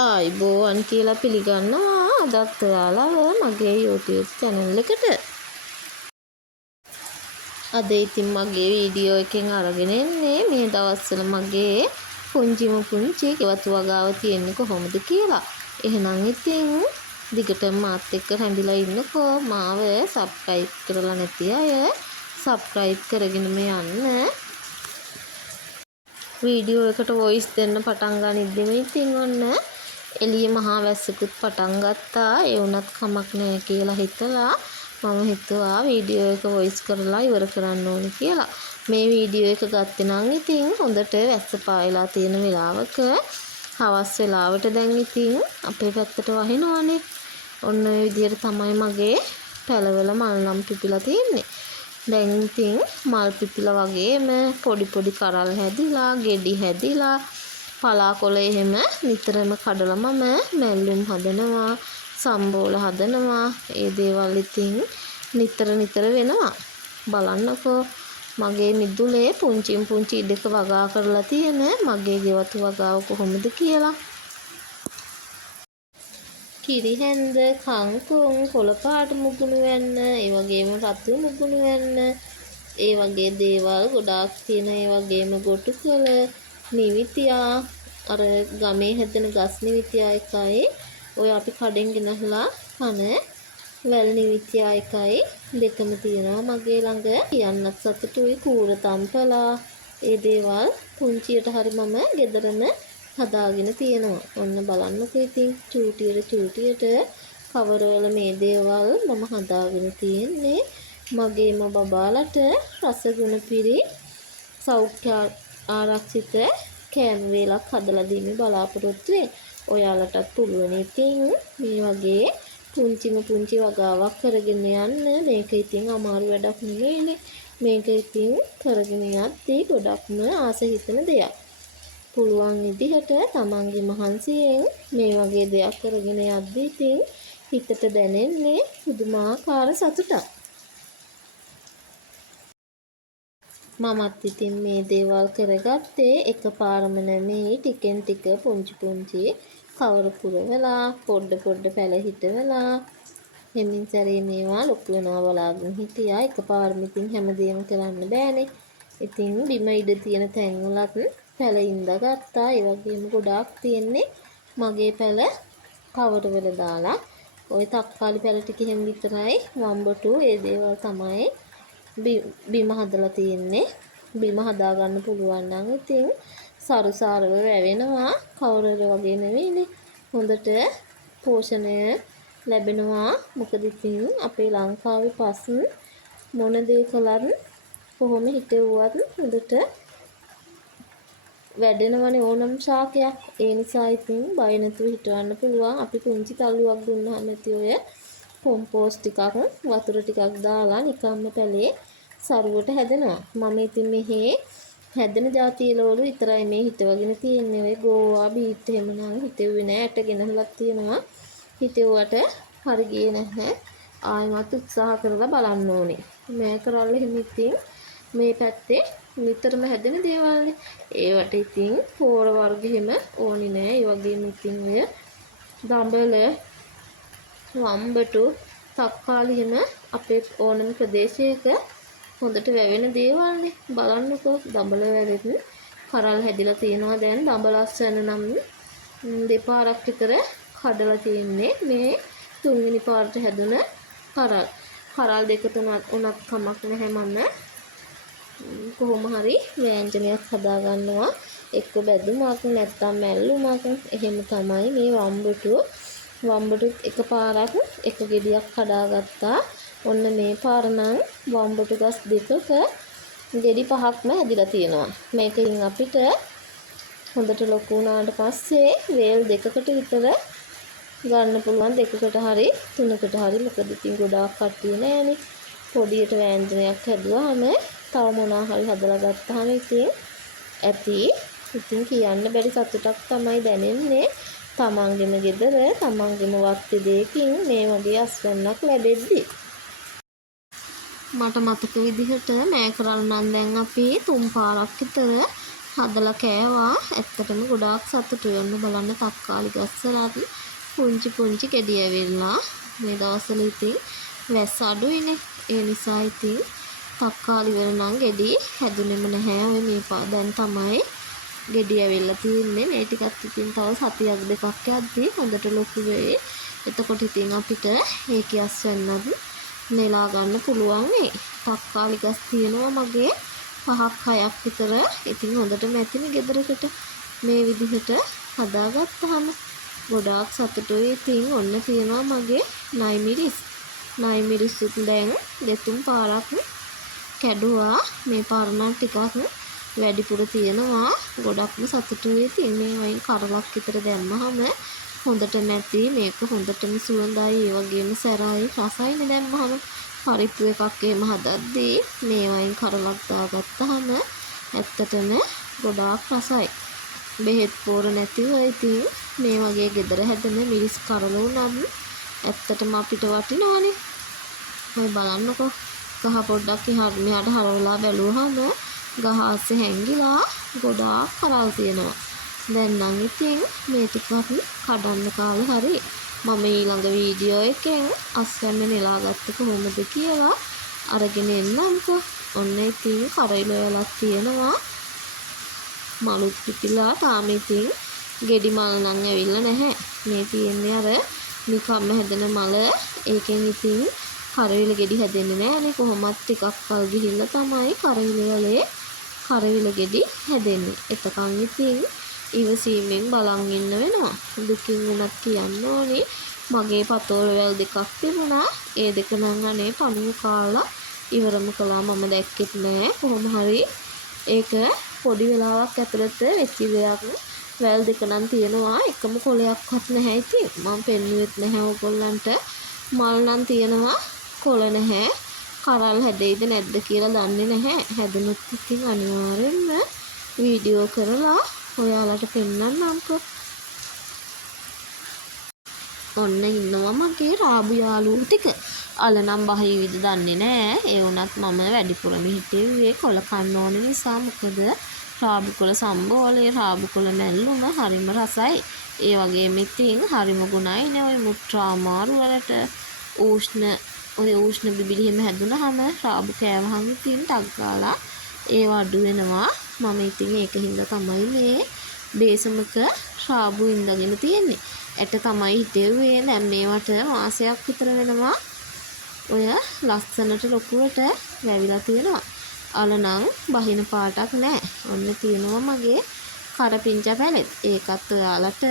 ආයිබෝවන් කියලා පිළිගන්නවා අදත් ඔයාලව මගේ YouTube channel එකට. අද ඉතින් මගේ වීඩියෝ එකෙන් අරගෙන එන්නේ මේ දවස්වල මගේ පුංචි ගෙවතු වගාව තියෙන්නේ කොහොමද කියලා. එහෙනම් ඉතින් දිගටම මාත් එක්ක රැඳිලා ඉන්නකෝ. මාව subscribe කරලා නැති අය subscribe කරගෙන යන්න. වීඩියෝ එකට voice දෙන්න පටන් ගනිද්දිම ඉතින් ඔන්න එළිය මහා වැස්සකුත් පටන් ගත්තා. ඒ වුණත් කමක් නැහැ කියලා හිතලා මම හිතුවා වීඩියෝ එක voice කරලා ඉවර කරන්න ඕනේ කියලා. මේ වීඩියෝ එක ගත්තේ නම් ඉතින් හොඳට වැස්ස පායලා තියෙන වෙලාවක හවස් වෙලාවට දැන් ඉතින් අපේ පැත්තට වහිනවනේ. ඔන්න ඔය විදිහට තමයි මගේ පැලවල මල් නම් පිපිලා තියෙන්නේ. දැන් ඉතින් මල් පිපිලා වගේම පොඩි කරල් හැදිලා, ගෙඩි හැදිලා, පලාකොළ එහෙම නිතරම කඩලා මම මැල්ලුම් හදනවා, සම්බෝල හදනවා. ඒ දේවල් ඉතින් නිතර වෙනවා. බලන්නකෝ මගේ මිදුලේ පුංචි ඉඩක වගා කරලා තියෙන මගේ ගෙවතු වගාව කොහොමද කියලා. කිරිහැන්ද, කංකුම්, කොළපාට මුගුණු වෙන්න, ඒ වගේම රතු මුගුණු වෙන්න, ඒ වගේ දේවල් ගොඩාක් තියෙන. ඒ වගේම ගොටුකොළ, නිවිතියා, අර ගමේ හැදෙන ගස් නිවිතියා එකයි, ඔය අපි කඩෙන් ගෙනහලා කන වැල් නිවිතියා එකයි, දෙකම තියෙනවා මගේ ළඟ. කියන්නත් සතුටුයි. කූර තම්පලා, ඒ දේවල් පුංචියට හරි මම ගෙදරම හදාගෙන තියෙනවා. ඔන්න බලන්නකෝ ඉතින් චූටියට කවර වල මේ දේවල් මම හදාගෙන තියෙන්නේ. මගේම බබාලට රසගුණ පිරි සෞඛ්‍ය ආරක්ෂිත කෑම වේලක් හදලා දෙන්න බලාපොරොත්තු වෙයි. ඔයාලටත් පුළුවන් ඉතින් මේ වගේ පුංචි වගාවක් කරගෙන යන්න. මේක ඉතින් අමාරු වැඩක් නෙවෙයිනේ. මේක ඉතින් කරගෙන යද්දී ගොඩක්ම ආස හිතන දෙයක්. පුළුවන් විදිහට තමන්ගේ මහන්සියෙන් මේ වගේ දෙයක් කරගෙන යද්දී ඉතින් හිතට දැනෙන්නේ පුදුමාකාර සතුටක්. මමත් ඉතින් මේ දේවල් කරගත්තේ එකපාරම නෙමෙයි, ටිකෙන් ටික පුංචි කවර පුරවලා පොඩ පැල හිටවලා හෙමින් සැරේ මේවා ලොකු වෙනවා බලාගෙන හිටියා. එකපාරම ඉතින් හැමදේම කරන්න බෑනේ. ඉතින් බිම ඉඩ තියෙන තැන්වලත් පැල ඉඳගත්තා. ඒ වගේම ගොඩාක් තියෙන්නේ මගේ පැල කවරවල දාලා. ওই තක්කාලි පැල ටික හැම විතරයි වම්බටු ඒ දේවල් තමයි බිම හදලා තියෙන්නේ. බිම හදා ගන්න පුළුවන් නම් ඉතින් සරුසාරව වැවෙනවා. කවරවල වගේ නෙවෙයිනේ. හොඳට පෝෂණය ලැබෙනවා. මොකද ඉතින් අපේ ලංකාවේ පස් මොන දේ කළත් කොහොම හිටවුවත් හොඳට වැඩෙනවනේ ඕනම ශාකයක්. ඒ නිසා ඉතින් බය නැතුව හිටවන්න පුළුවන්. අපි පුංචි තල්ලුවක් දුන්නාම ඇති ඔය කොම්පෝස්ට් ටිකක් වතුර ටිකක් දාලා නිකම්ම පැලේ සරුවට හැදෙනවා. මම ඉතින් මෙහි හැදෙන જાතියලවලු විතරයි මේ හිටවගෙන තියෙන්නේ. ඔය ගෝවා බීට් එහෙම නම් හිටෙව්වේ නෑ. ඇට ගෙනහලක් තියෙනවා. හිටෙව්වට හරි ගියේ නැහැ. ආයෙමත් උත්සාහ කරලා බලන්න ඕනේ. මේ කරල්ල එහෙම ඉතින් මේ පැත්තේ නිතරම හැදෙන දේවල්නේ. ඒවට ඉතින් පෝර වර්ග එහෙම ඕනේ නෑ. ඒ වගේම ඉතින් ඔය දඹල, වම්බටු, තක්කාලි එහෙම අපේ ඕනම ප්‍රදේශයක හොඳට වැවෙන දේවල්නේ. බලන්නකෝ දඹල වැලෙත් කරල් හැදිලා තියෙනවා. දැන් දඹලස් වෙන නම් දෙපාරක් විතර කඩලා තියෙන්නේ. මේ තුන්වෙනි පාරට හැදුන කරල් දෙක තුනක් උනත් කමක් නැහැ. මම කොහොම හරි ව්‍යංජනයක් හදා ගන්නවා. එක්ක බැදුමක් නැත්තම් මැල්ලුමක්. එහෙම තමයි මේ වම්බටුත් එකපාරක් එක ගෙඩියක් කඩාගත්තා. ඔන්න මේ පාර නම් වම්බටු ගස් දෙකක ගෙඩි 5ක්ම හැදිලා තියෙනවා. මේකෙන් අපිට හොඳට ලොකු වුණාට පස්සේ වේල් දෙකකට විතර ගන්න පුළුවන්. දෙකකට හරි 3කට හරි. මොකද ඉතින් ගොඩාක් කට්ටිය නෑනේ. පොඩියට ව්‍යංජනයක් හැදුවාම තව මොනවා හරි හදලා ගත්තාම ඉතින් ඇති. ඉතින් කියන්න බැරි සතුටක් තමයි දැනෙන්නේ. තමන්ගේම ගෙදර තමන්ගේම වත්තේ දෙයකින් මේ වගේ අස්වැන්නක් ලැබෙද්දි. මට මතක විදිහට නෑ කරල් නම් දැන් අපි 3 පාරක් විතර හදලා කෑවා. ඇත්තටම ගොඩාක් සතුටුයි. ඔන්න බලන්න තක්කාලි ගස්සලත් පුංචි පුංචි ගෙඩි ඇවිල්ලා. මේ දවස්වල ඉතින් වැස්ස අඩුයිනේ. ඒ නිසා ඉතින් තක්කාලි වල නම් ගෙඩි හැදුනේම නැහැ. ඔය මේ දැන් තමයි ගෙඩි ඇවිල්ලා තියෙන්නේ. මේ ටිකත් ඉතින් තව සතියක් දෙකක් යද්දී හොඳට ලොකු වෙයි. එතකොට ඉතින් අපිට ඒකේ අස්වැන්නත් නෙලා ගන්න පුළුවන් වෙයි. තක්කාලි ගස් තියෙනවා මගේ 5ක් 6ක් විතර. ඉතින් හොඳට මැතිනේ ගෙදරකට මේ විදිහට හදාගත්තාම ගොඩාක් සතුටුයි. ඉතින් ඔන්න තියෙනවා මගේ නයි මිරිස්. නයි මිරිස්සුත් දැන් දෙතුන් පාරක් කැඩුවා. මේ පාර නම් ටිකක් වැඩිපුර තියෙනවා. ගොඩක්ම සතුටුයි. ඉතින් මේ වයින් කරලක් විතර දැම්මහම හොඳට නැති මේක හොඳටම සුවඳයි. ඒ වගේම සැරයි රසයිනේ දැම්මහම. පරිප්පු එකක් එහෙම හදද්දී මේ වයින් කරලක් දාගත්තාම ඇත්තටම ගොඩාක් රසයි. බෙහෙත් පොර නැතිව ඉතින් මේ වගේ ගෙදර හැදෙන මිරිස් කරලු නම් ඇත්තටම අපිට වටිනවනේ. ඔය බලන්නකෝ ගහ පොඩ්ඩක් මෙහාට හරවලා බැලුවහම ගහ අස්සේ හැංගිලා ගොඩාක් කරල් තියෙනවා. දැන් නම් ඉතින් මේ ටිකක් කඩන්න කාලේ හරි. මම ඊළඟ වීඩියෝ එකෙන් අස්වැන්න නෙලාගත්ත කොහොමද කියලා අරගෙන එන්නම්කෝ. ඔන්න ඉතින් කරයිල වෙලක් තියෙනවා. මලුත් පිටිලා තාම ඉතින් ගෙඩි මල් නම් ඇවිල්ලා නැහැ. මේ තියෙන්නේ අර නිකම්ම හැදෙන මල. ඒකෙන් ඉතින් කරවිල ගෙඩි හැදෙන්නේ නැහැනේ. කොහොමත් ටිකක් කල් ගිහිල්ලා තමයි කරවිල වලේ කරවිල ගෙඩි හැදෙන්නේ. එතකන් ඉතින් ඉවසීමෙන් බලන් ඉන්න වෙනවා. දුකින් උනත් කියන්න ඕනේ මගේ පතෝල වැල් දෙකක් තිබුණා. ඒ දෙක නම් අනේ පණුව කාලා ඉවරම කළා. මම දැක්කෙත් නෑ. කොහොම හරි ඒක පොඩි වෙලාවක් ඇතුළත වෙච්ච දෙයක්. වැල් දෙක නම් තියෙනවා. එකම කොලයක්වත් නැහැ. ඉතින් මම පෙන්නුවෙත් නැහැ ඕගොල්ලන්ට. මල් නම් තියෙනවා. කොළ නැහැ. කරල් හැදෙයිද නැද්ද කියලා දන්නේ නැහැ. හැදුනොත් ඉතින් අනිවාර්යෙන්ම වීඩියෝ කරලා ඔයාලට පෙන්නන්නම්කෝ. ඔන්න ඉන්නවා මගේ රාබු යාළුවෝ ටික. අල නම් බහීවිද දන්නේ නැහැ. ඒ වුණත් මම වැඩිපුරම හිටියේ කොළ කන්න ඕන නිසා. මොකද රාබු කොළ සම්බෝලේ රාබු කොළ මැල්ලුම හරිම රසයි. ඒ වගේම ඉතින් හරිම ගුණයි නේ. ඔය මුත්‍රා අමාරු වලට උෂ්ණ බිබිලි එහෙම හැදුනහම රාබු කෑවහම ඉතින් ටක් ගාලා ඒව අඩු වෙනවා. මම ඉතින් ඒකින්ද තමයි මේ බේසමක රාබු ඉඳගෙන තියෙන්නේ. ඇට තමයි හිටෙව්වේ. දැන් මේවට මාසයක් විතර වෙනවා. ඔය ලස්සනට ලොකුවට වැවිලා තියෙනවා. අල නම් බහින පාටක් නැහැ. ඔන්න තියෙනවා මගේ කරපිංචා පැලෙත්. ඒකත් ඔයාලට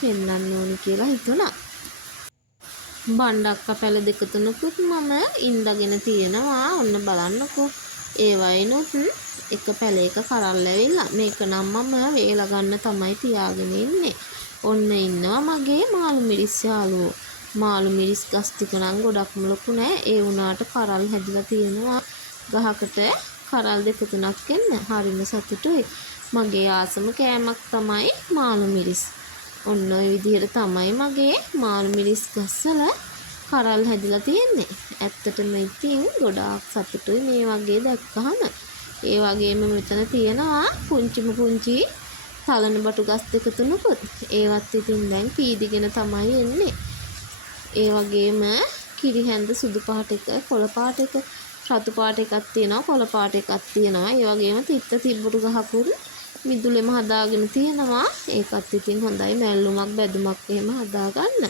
පෙන්නන්න ඕනි කියලා හිතුණා. බණ්ඩක්ක පැල දෙක තුනකුත් මම ඉඳගෙන තියෙනවා. ඔන්න බලන්නකෝ. ඒ වයින්ුත් එක පැලයක කරල් ඇවිල්ලා. මේක නම් මම වේලා ගන්න තමයි තියාගෙන ඉන්නේ. ඔන්න ඉන්නවා මගේ මාළු මිරිස් යාළුවෝ. මාළු මිරිස් ගස් ටික නම් ගොඩක්ම ලොකු නෑ. ඒ වුණාට කරල් හැදිලා තියෙනවා. ගහකට කරල් දෙක තුනක් එන්න හරිම සතුටුයි. මගේ ආසම කෑමක් තමයි මාළු මිරිස්. ඔන්න ඔය විදිහට තමයි මගේ මාළු මිරිස් ගස්වල කරල් හැදිලා තියෙන්නේ. ඇත්තටම ඉතින් ගොඩාක් සතුටුයි මේ වගේ දැක්කහම. ඒ වගේම මෙතන තියෙනවා පුංචි තලන බටු ගස් දෙක තුනකුත්. ඒවත් ඉතින් දැන් පීදිගෙන තමයි එන්නේ. ඒ වගේම කිරිහැන්ද සුදු පාට එක, කොළ පාට එක, රතු පාට එකක් තියෙනවා, කොළ පාට එකක් තියෙනවා. ඒ වගේම තිත්ත තිබ්බුරු ගහකුත් මිදුලෙම හදාගෙන තියෙනවා. ඒකත් ඉතින් හොඳයි මැල්ලුමක් බැදුමක් එහෙම හදාගන්න.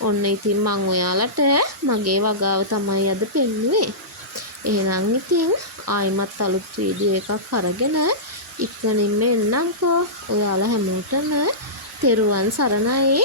ඔන්න ඉතින් මං ඔයාලට මගේ වගාව තමයි අද පෙන්නුවේ. එහෙනම් ඉතින් ආයිමත් අලුත් වීඩියෝ එකක් අරගෙන ඉක්මනින්ම එන්නම්කෝ. ඔයාලා හැමෝටම තෙරුවන් සරණයි.